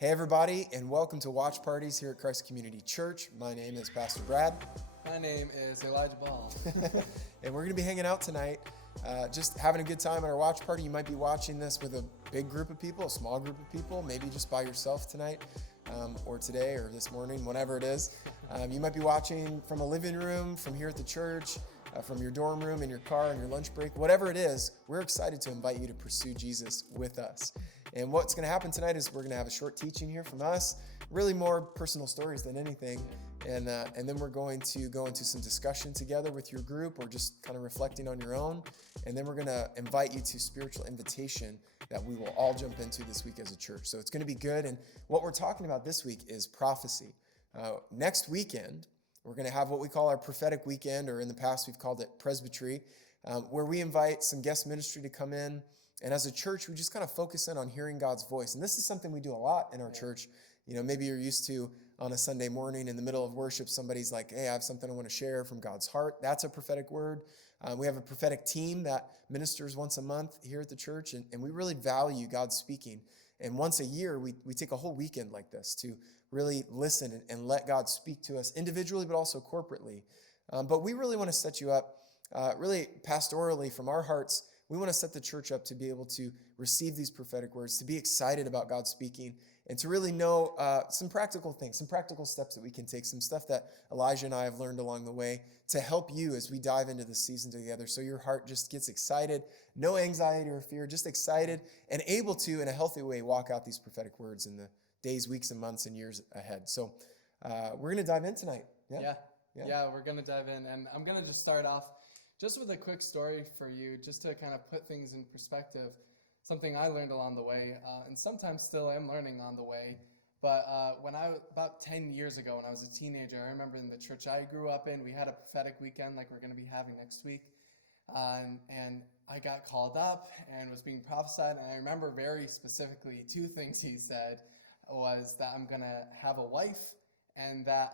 Hey everybody, and welcome to Watch Parties here at Christ Community Church. My name is Pastor Brad. My name is Elijah Ball. And we're going to be hanging out tonight, just having a good time at our watch party. You might be watching this with a big group of people, a small group of people, maybe just by yourself tonight, or today, or this morning, whatever it is. You might be watching from a living room, from here at the church, from your dorm room, in your car, in your lunch break, whatever it is. We're excited to invite you to pursue Jesus with us. And what's going to happen tonight is we're going to have a short teaching here from us, really more personal stories than anything. And then we're going to go into some discussion together with your group or just kind of reflecting on your own. And then we're going to invite you to spiritual invitation that we will all jump into this week as a church. So it's going to be good. And what we're talking about this week is prophecy. Next weekend, we're going to have what we call our prophetic weekend, or in the past we've called it presbytery, where we invite some guest ministry to come in. And as a church, we just kind of focus in on hearing God's voice. And this is something we do a lot in our church. You know, maybe you're used to on a Sunday morning in the middle of worship, somebody's like, hey, I have something I want to share from God's heart. That's a prophetic word. We have a prophetic team that ministers once a month here at the church, and we really value God speaking. And once a year, we take a whole weekend like this to really listen and let God speak to us individually, but also corporately. But we really want to set you up, really pastorally from our hearts. We want to set the church up to be able to receive these prophetic words, to be excited about God speaking, and to really know some practical things, some practical steps that we can take, some stuff that Elijah and I have learned along the way to help you as we dive into this season together, so your heart just gets excited, no anxiety or fear, just excited and able to, in a healthy way, walk out these prophetic words in the days, weeks, and months and years ahead. So we're going to dive in tonight. Yeah, we're going to dive in. And I'm going to just start off just with a quick story for you, just to kind of put things in perspective. Something I learned along the way, and sometimes still am learning on the way. But about 10 years ago, when I was a teenager, I remember in the church I grew up in, we had a prophetic weekend like we're going to be having next week. And I got called up and was being prophesied. And I remember very specifically two things he said was that I'm going to have a wife, and that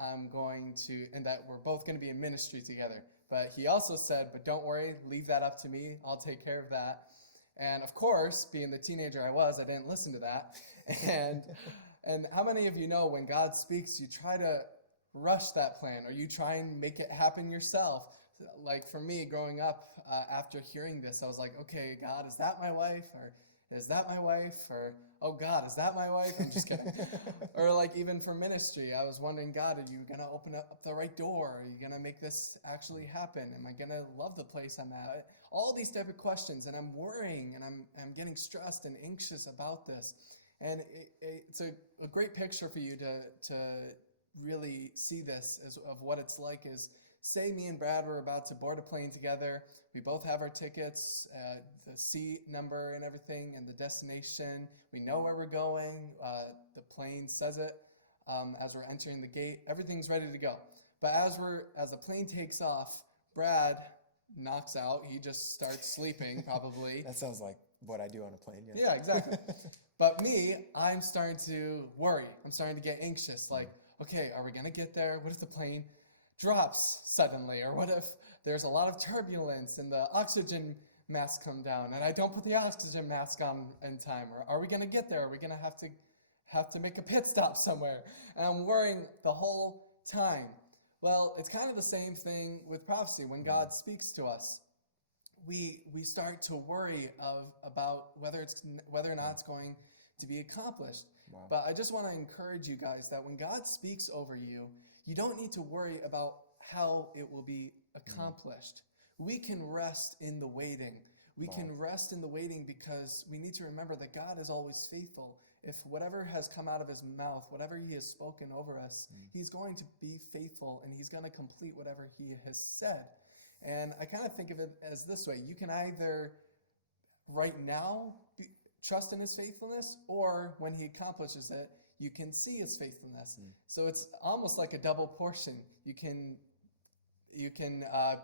we're both going to be in ministry together. But he also said, but don't worry, leave that up to me. I'll take care of that. And of course, being the teenager I was, I didn't listen to that. And how many of you know when God speaks, you try to rush that plan, or you try and make it happen yourself? Like for me, growing up, after hearing this, I was like, okay, God, is that my wife? Or is that my wife? Or, oh God, is that my wife? I'm just kidding. Or like even for ministry, I was wondering, God, are you going to open up the right door? Are you going to make this actually happen? Am I going to love the place I'm at? All these type of questions, and I'm worrying, and I'm getting stressed and anxious about this. And it's a great picture for you to really see this of what it's like is, say me and Brad were about to board a plane together. We both have our tickets, the seat number and everything, and the destination. We know where we're going. The plane says it as we're entering the gate. Everything's ready to go. But as the plane takes off, Brad knocks out. He just starts sleeping, probably. That sounds like what I do on a plane. Yeah, exactly. But me, I'm starting to worry. I'm starting to get anxious. Like, okay, are we going to get there? What if the plane drops suddenly? Or what if there's a lot of turbulence and the oxygen masks come down and I don't put the oxygen mask on in time? Or are we going to get there? Are we going to have to make a pit stop somewhere? And I'm worrying the whole time. Well, it's kind of the same thing with prophecy. When God speaks to us, we start to worry about whether or not it's going to be accomplished. Wow. But I just want to encourage you guys that when God speaks over you, you don't need to worry about how it will be accomplished. We can rest in the waiting. We can rest in the waiting because we need to remember that God is always faithful. If whatever has come out of his mouth, whatever he has spoken over us, he's going to be faithful, and he's going to complete whatever he has said. And I kind of think of it as this way. You can either right now trust in his faithfulness, or when he accomplishes it, you can see his faithfulness. So it's almost like a double portion. You can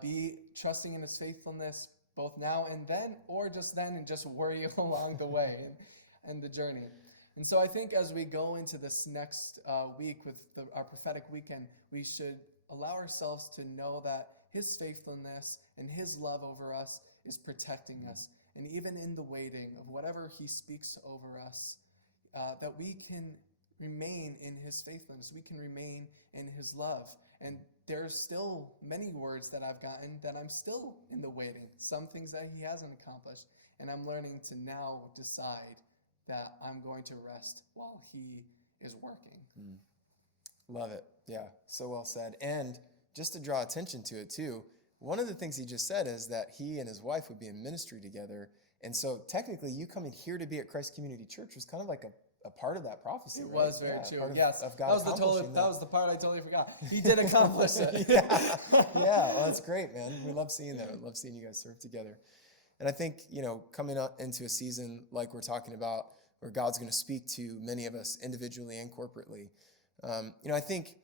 be trusting in his faithfulness both now and then, or just then and just worry along the way and the journey. And so I think as we go into this next week with our prophetic weekend, we should allow ourselves to know that his faithfulness and his love over us is protecting us. And even in the waiting of whatever he speaks over us, that we can remain in his faithfulness. We can remain in his love. And there's still many words that I've gotten that I'm still in the waiting. Some things that he hasn't accomplished. And I'm learning to now decide that I'm going to rest while he is working. Love it. Yeah, so well said. And just to draw attention to it too, one of the things he just said is that he and his wife would be in ministry together. And so technically you coming here to be at Christ Community Church was kind of like a part of that prophecy. It right? was very Yeah, true. part of- Yes, of that God was accomplishing that was the part I totally forgot. He did accomplish it. Yeah, well, that's great, man. We love seeing that. We love seeing you guys serve together. And I think, coming up into a season like we're talking about, where God's going to speak to many of us individually and corporately, I think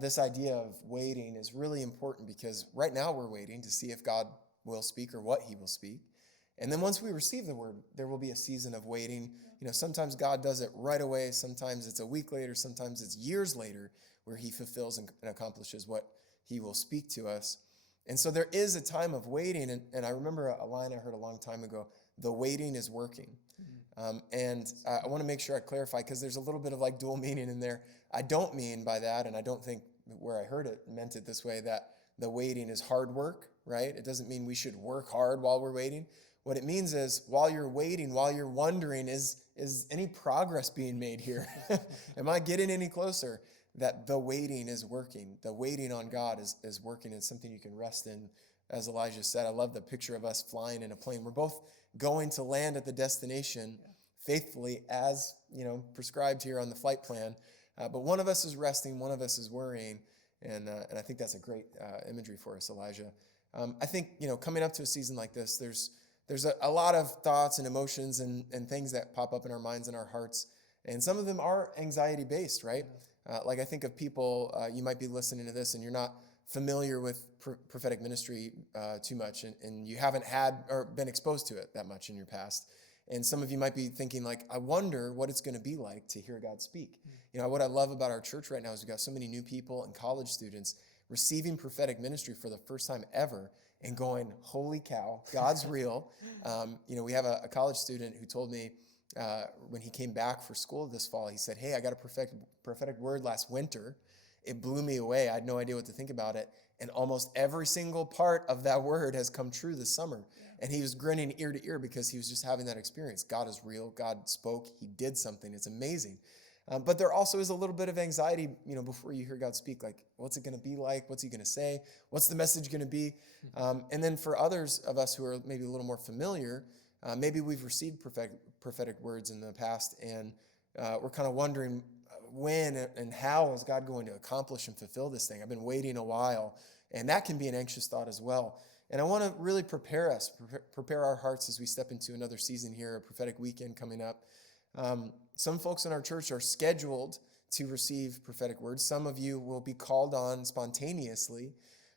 this idea of waiting is really important because right now we're waiting to see if God will speak or what he will speak. And then once we receive the word, there will be a season of waiting. Sometimes God does it right away. Sometimes it's a week later. Sometimes it's years later where he fulfills and accomplishes what he will speak to us. And so there is a time of waiting. And I remember a line I heard a long time ago, the waiting is working. And I want to make sure I clarify because there's a little bit of like dual meaning in there. I don't mean by that, and I don't think where I heard it meant it this way, that the waiting is hard work, right? It doesn't mean we should work hard while we're waiting. What it means is while you're waiting, while you're wondering, is any progress being made here? Am I getting any closer? That the waiting is working. The waiting on God is working. It's something you can rest in. As Elijah said, I love the picture of us flying in a plane. We're both going to land at the destination faithfully as prescribed here on the flight plan. But one of us is resting, one of us is worrying. And I think that's a great imagery for us, Elijah. I think, coming up to a season like this, there's a lot of thoughts and emotions and things that pop up in our minds and our hearts. And some of them are anxiety-based, right? Like I think of people, you might be listening to this and you're not familiar with prophetic ministry too much and you haven't had or been exposed to it that much in your past. And some of you might be thinking like, I wonder what it's going to be like to hear God speak. What I love about our church right now is we've got so many new people and college students receiving prophetic ministry for the first time ever and going, holy cow, God's real. We have a college student who told me when he came back for school this fall, he said, hey, I got a prophetic word last winter. It blew me away. I had no idea what to think about it. And almost every single part of that word has come true this summer. And he was grinning ear to ear because he was just having that experience. God is real. God spoke. He did something. It's amazing. But there also is a little bit of anxiety, before you hear God speak, like, what's it going to be like? What's he going to say? What's the message going to be? And then for others of us who are maybe a little more familiar, maybe we've received prophetic words in the past, and we're kind of wondering when and how is God going to accomplish and fulfill this thing? I've been waiting a while, and that can be an anxious thought as well. And I want to really prepare our hearts as we step into another season here, a prophetic weekend coming up. Some folks in our church are scheduled to receive prophetic words. Some of you will be called on spontaneously.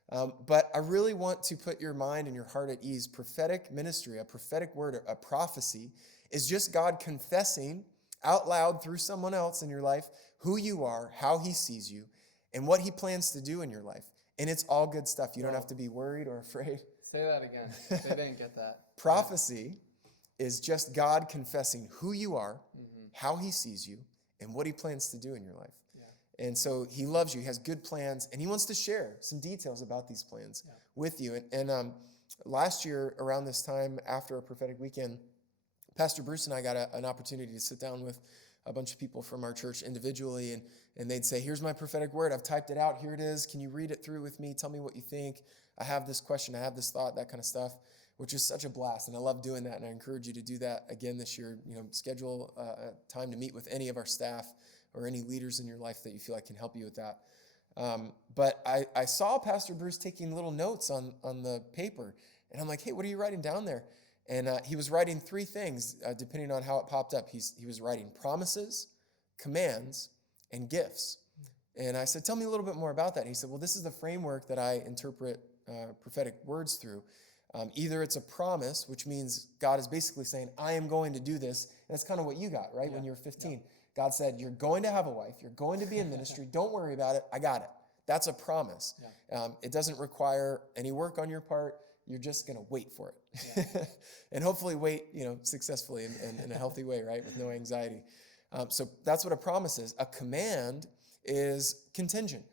But I really want to put your mind and your heart at ease. Prophetic ministry, a prophetic word, a prophecy, is just God confessing out loud through someone else in your life who you are, how he sees you, and what he plans to do in your life. And it's all good stuff. You don't have to be worried or afraid. Say that again. They didn't get that. Prophecy is just God confessing who you are, how he sees you, and what he plans to do in your life. Yeah. And so he loves you. He has good plans, and he wants to share some details about these plans with you. And last year, around this time, after a prophetic weekend, Pastor Bruce and I got an opportunity to sit down with a bunch of people from our church individually, and they'd say, here's my prophetic word. I've typed it out. Here it is. Can you read it through with me? Tell me what you think. I have this question. I have this thought, that kind of stuff, which is such a blast. And I love doing that. And I encourage you to do that again this year. Schedule a time to meet with any of our staff or any leaders in your life that you feel like can help you with that. But I saw Pastor Bruce taking little notes on the paper. And I'm like, hey, what are you writing down there? And he was writing three things, depending on how it popped up. He was writing promises, commands, and gifts. And I said, tell me a little bit more about that. And he said, well, this is the framework that I interpret prophetic words through. Either it's a promise, which means God is basically saying, I am going to do this. And that's kind of what you got, right? Yeah. When you were 15. Yeah. God said, you're going to have a wife. You're going to be in ministry. Don't worry about it. I got it. That's a promise. Yeah. It doesn't require any work on your part. You're just going to wait for it. Yeah. And hopefully wait, successfully and in a healthy way, right? With no anxiety. So that's what a promise is. A command is contingent.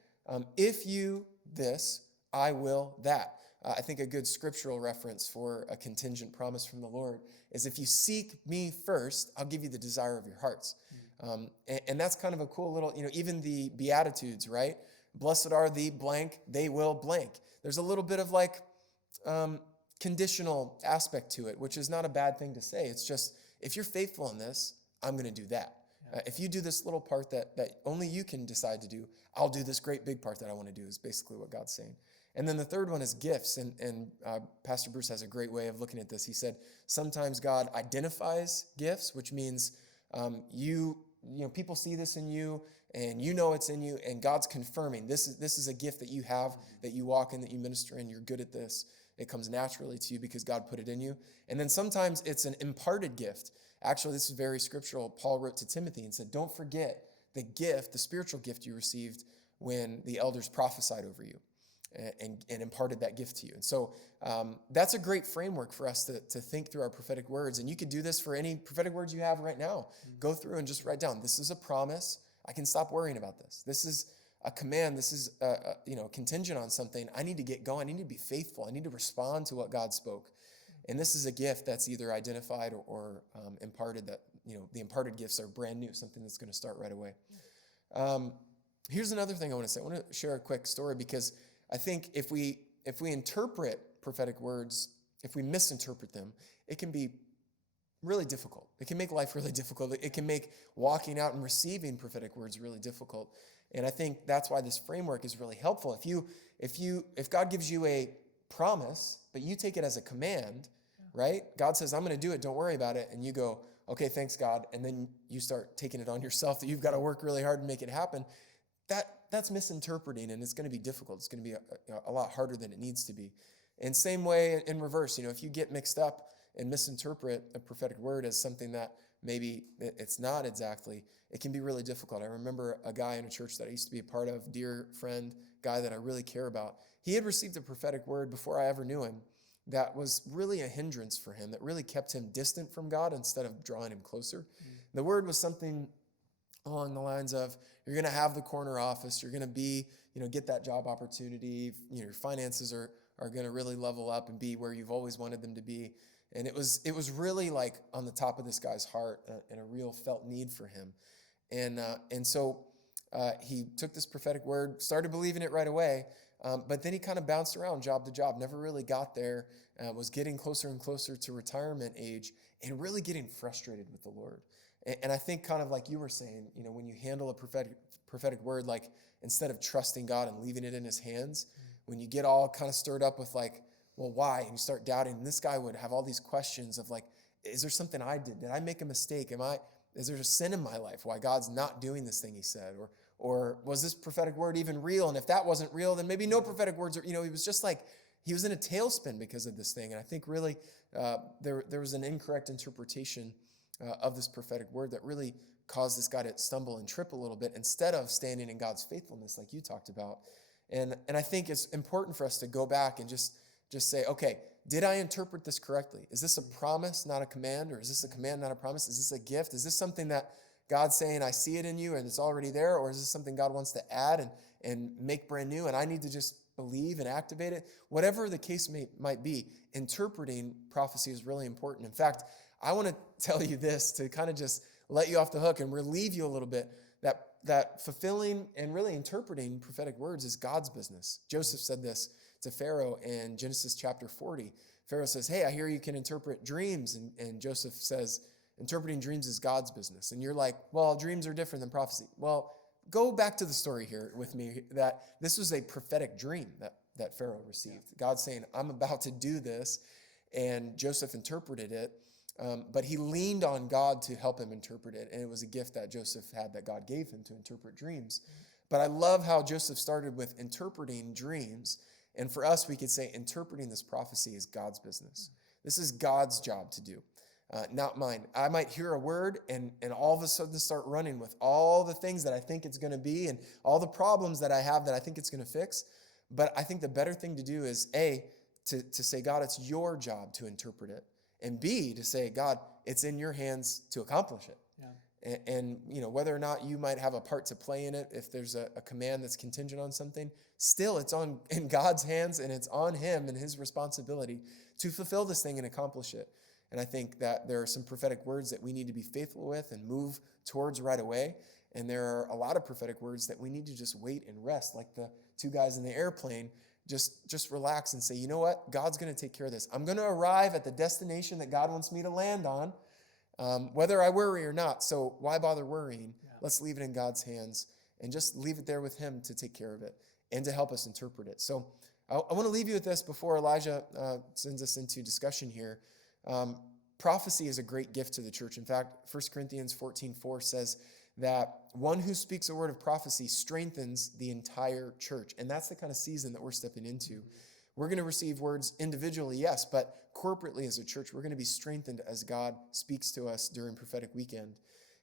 If you this, I will that. I think a good scriptural reference for a contingent promise from the Lord is, if you seek me first, I'll give you the desire of your hearts. And that's kind of a cool little, even the Beatitudes, right? Blessed are the blank, they will blank. There's a little bit of like conditional aspect to it, which is not a bad thing to say. It's just, if you're faithful in this, I'm going to do that. If you do this little part that only you can decide to do, I'll do this great big part that I want to do, is basically what God's saying. And then the third one is gifts. And Pastor Bruce has a great way of looking at this. He said, sometimes God identifies gifts, which means people see this in you, and you know it's in you, and God's confirming this is a gift that you have, that you walk in, that you minister in. You're good at this. It comes naturally to you because God put it in you. And then sometimes it's an imparted gift. Actually, this is very scriptural. Paul wrote to Timothy and said, don't forget the gift, the spiritual gift you received when the elders prophesied over you and imparted that gift to you. And so that's a great framework for us to think through our prophetic words. And you could do this for any prophetic words you have right now. Go through and just write down, this is a promise. I can stop worrying about this. This is a command. This is contingent on something. I need to get going. I need to be faithful. I need to respond to what God spoke. And this is a gift that's either identified or imparted, that, the imparted gifts are brand new, something that's going to start right away. Here's another thing I want to say. I want to share a quick story, because I think if we interpret prophetic words, if we misinterpret them, it can be really difficult. It can make life really difficult. It can make walking out and receiving prophetic words really difficult. And I think that's why this framework is really helpful. If God gives you a promise, but you take it as a command, right? God says, I'm going to do it. Don't worry about it. And you go, okay, thanks, God. And then you start taking it on yourself that you've got to work really hard and make it happen. That's misinterpreting, and it's going to be difficult. It's going to be a lot harder than it needs to be. And same way in reverse, if you get mixed up and misinterpret a prophetic word as something that maybe it's not exactly, it can be really difficult. I remember a guy in a church that I used to be a part of, dear friend, guy that I really care about. He had received a prophetic word before I ever knew him that was really a hindrance for him, that really kept him distant from God instead of drawing him closer. The word was something along the lines of, you're going to have the corner office, you're going to be, get that job opportunity, your finances are going to really level up and be where you've always wanted them to be. And it was really like on the top of this guy's heart, and a real felt need for him. And so he took this prophetic word, started believing it right away, but then he kind of bounced around job to job, never really got there, was getting closer and closer to retirement age, and really getting frustrated with the Lord. And I think, kind of like you were saying, when you handle a prophetic word, like, instead of trusting God and leaving it in his hands, when you get all kind of stirred up with like, well, why? And you start doubting. And this guy would have all these questions of like, is there something I did? Did I make a mistake? Is there a sin in my life why God's not doing this thing he said? Or was this prophetic word even real? And if that wasn't real, then maybe no prophetic words are, he was just like, he was in a tailspin because of this thing. And I think really there was an incorrect interpretation of this prophetic word that really caused this guy to stumble and trip a little bit instead of standing in God's faithfulness like you talked about. And I think it's important for us to go back and just say, okay, did I interpret this correctly? Is this a promise, not a command? Or is this a command, not a promise? Is this a gift? Is this something that God's saying, I see it in you and it's already there? Or is this something God wants to add and make brand new, and I need to just believe and activate it? Whatever the case might be, interpreting prophecy is really important. In fact, I want to tell you this to kind of just let you off the hook and relieve you a little bit, that fulfilling and really interpreting prophetic words is God's business. Joseph said this to Pharaoh in Genesis chapter 40. Pharaoh says, hey, I hear you can interpret dreams. And Joseph says, interpreting dreams is God's business. And you're like, well, dreams are different than prophecy. Well, go back to the story here with me, that this was a prophetic dream that Pharaoh received. God saying, I'm about to do this. And Joseph interpreted it. But he leaned on God to help him interpret it. And it was a gift that Joseph had that God gave him to interpret dreams. But I love how Joseph started with interpreting dreams. And for us, we could say interpreting this prophecy is God's business. This is God's job to do, not mine. I might hear a word and all of a sudden start running with all the things that I think it's going to be and all the problems that I have that I think it's going to fix. But I think the better thing to do is A, to say, God, it's your job to interpret it. And B, to say, God, it's in your hands to accomplish it. And whether or not you might have a part to play in it, if there's a command that's contingent on something, still it's in God's hands, and it's on him and his responsibility to fulfill this thing and accomplish it. And I think that there are some prophetic words that we need to be faithful with and move towards right away. And there are a lot of prophetic words that we need to just wait and rest, like the two guys in the airplane. Just relax and say, you know what? God's going to take care of this. I'm going to arrive at the destination that God wants me to land on, whether I worry or not. So why bother worrying? Yeah. Let's leave it in God's hands and just leave it there with him to take care of it and to help us interpret it. So I want to leave you with this before Elijah sends us into discussion here. Prophecy is a great gift to the church. In fact, 1 Corinthians 14:4 says that one who speaks a word of prophecy strengthens the entire church. And that's the kind of season that we're stepping into. We're going to receive words individually, yes, but corporately as a church, we're going to be strengthened as God speaks to us during prophetic weekend.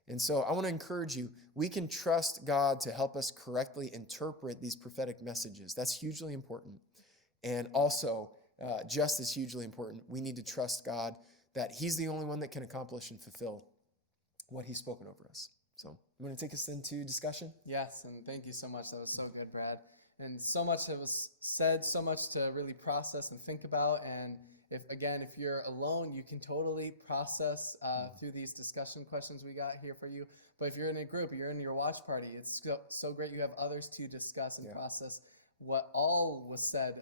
And so I want to encourage you, we can trust God to help us correctly interpret these prophetic messages. That's hugely important. And also, just as hugely important, we need to trust God that he's the only one that can accomplish and fulfill what he's spoken over us. So you want to take us into discussion? Yes, and thank you so much. That was so good, Brad. And so much that was said, so much to really process and think about. And if you're alone, you can totally process through these discussion questions we got here for you. But if you're in a group, you're in your watch party, it's so great you have others to discuss and process what all was said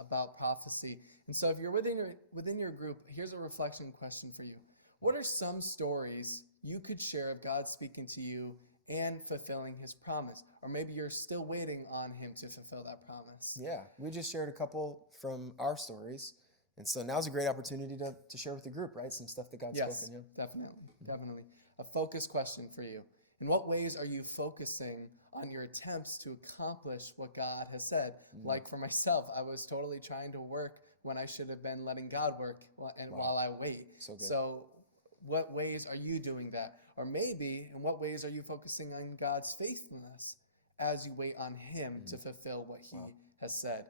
about prophecy. And so if you're within your group, here's a reflection question for you. What are some stories you could share of God speaking to you and fulfilling his promise? Or maybe you're still waiting on him to fulfill that promise. Yeah, we just shared a couple from our stories. And so now's a great opportunity to share with the group, right? Some stuff that God's spoken. Yeah, definitely. A focus question for you. In what ways are you focusing on your attempts to accomplish what God has said? Like for myself, I was totally trying to work when I should have been letting God work while I wait. So good. So what ways are you doing that? Or maybe in what ways are you focusing on God's faithfulness as you wait on him to fulfill what he has said?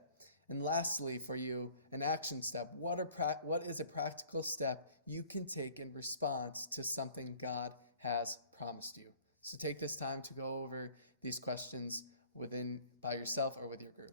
And lastly, for you, an action step. What is a practical step you can take in response to something God has promised you? So take this time to go over these questions by yourself or with your group.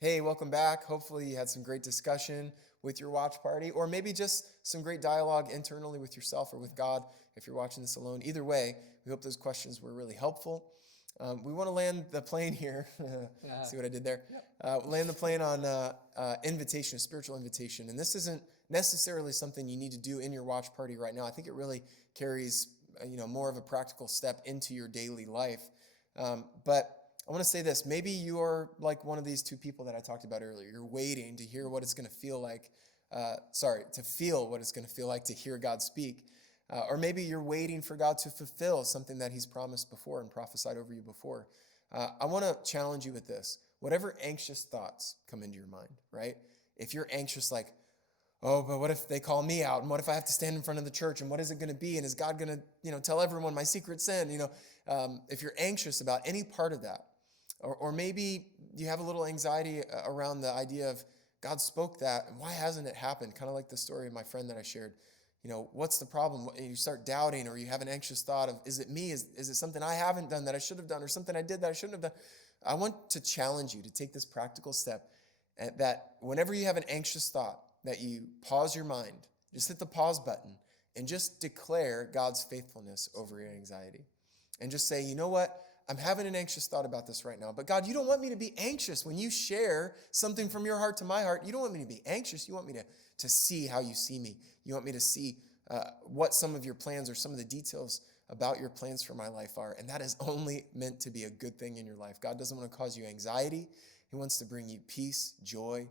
Hey, welcome back. Hopefully you had some great discussion with your watch party, or maybe just some great dialogue internally with yourself or with God if you're watching this alone. Either way, we hope those questions were really helpful. We want to land the plane here. See what I did there? Land the plane on invitation, a spiritual invitation. And this isn't necessarily something you need to do in your watch party right now. I think it really carries more of a practical step into your daily life. But I want to say this. Maybe you're like one of these two people that I talked about earlier. You're waiting to hear what it's going to feel like. To feel what it's going to feel like to hear God speak. Or maybe you're waiting for God to fulfill something that he's promised before and prophesied over you before. I want to challenge you with this. Whatever anxious thoughts come into your mind, right? If you're anxious like, oh, but what if they call me out? And what if I have to stand in front of the church? And what is it going to be? And is God going to, tell everyone my secret sin? If you're anxious about any part of that, or maybe you have a little anxiety around the idea of God spoke that, and why hasn't it happened? Kind of like the story of my friend that I shared. What's the problem? You start doubting, or you have an anxious thought of, is it me? Is it something I haven't done that I should have done, or something I did that I shouldn't have done? I want to challenge you to take this practical step, that whenever you have an anxious thought, that you pause your mind, just hit the pause button, and just declare God's faithfulness over your anxiety. And just say, you know what? I'm having an anxious thought about this right now. But God, you don't want me to be anxious. When you share something from your heart to my heart, you don't want me to be anxious. You want me to see how you see me. You want me to see what some of your plans or some of the details about your plans for my life are. And that is only meant to be a good thing in your life. God doesn't want to cause you anxiety. He wants to bring you peace, joy,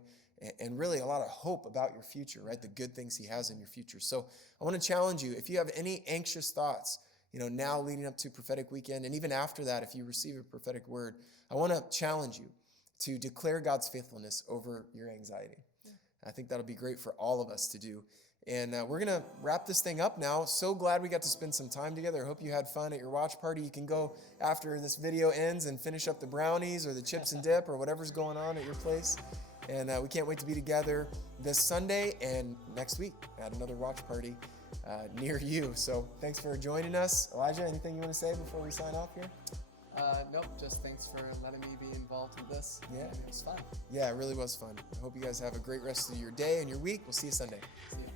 and really a lot of hope about your future, right? The good things he has in your future. So I want to challenge you. If you have any anxious thoughts, now leading up to prophetic weekend, and even after that, if you receive a prophetic word, I want to challenge you to declare God's faithfulness over your anxiety. I think that'll be great for all of us to do. And we're going to wrap this thing up now. So glad we got to spend some time together. I hope you had fun at your watch party. You can go after this video ends and finish up the brownies or the chips and dip or whatever's going on at your place. And we can't wait to be together this Sunday and next week at another watch party near you. So thanks for joining us. Elijah, anything you want to say before we sign off here? Nope, just thanks for letting me be involved in this. Yeah. And it was fun. Yeah, it really was fun. I hope you guys have a great rest of your day and your week. We'll see you Sunday. See you.